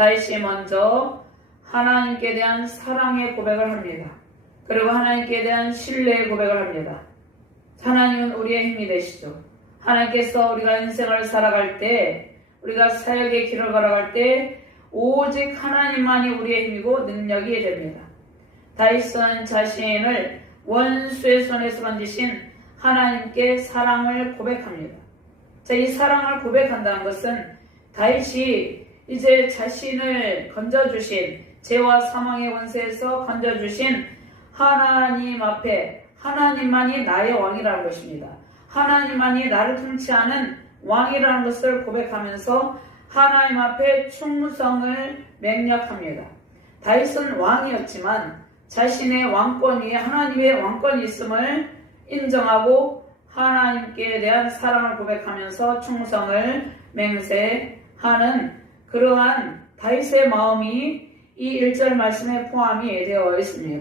다윗이 먼저 하나님께 대한 사랑의 고백을 합니다. 그리고 하나님께 대한 신뢰의 고백을 합니다. 하나님은 우리의 힘이 되시죠. 하나님께서 우리가 인생을 살아갈 때, 우리가 사역의 길을 걸어갈 때, 오직 하나님만이 우리의 힘이고 능력이 됩니다. 다윗은 자신을 원수의 손에서 만드신 하나님께 사랑을 고백합니다. 자, 이 사랑을 고백한다는 것은 다윗이 이제 자신을 건져주신 죄와 사망의 원수에서 건져주신 하나님 앞에 하나님만이 나의 왕이라는 것입니다. 하나님만이 나를 통치하는 왕이라는 것을 고백하면서 하나님 앞에 충성을 맹약합니다. 다윗은 왕이었지만 자신의 왕권 위에 하나님의 왕권이 있음을 인정하고 하나님께 대한 사랑을 고백하면서 충성을 맹세하는 그러한 다윗의 마음이 이 1절 말씀에 포함이 되어 있습니다.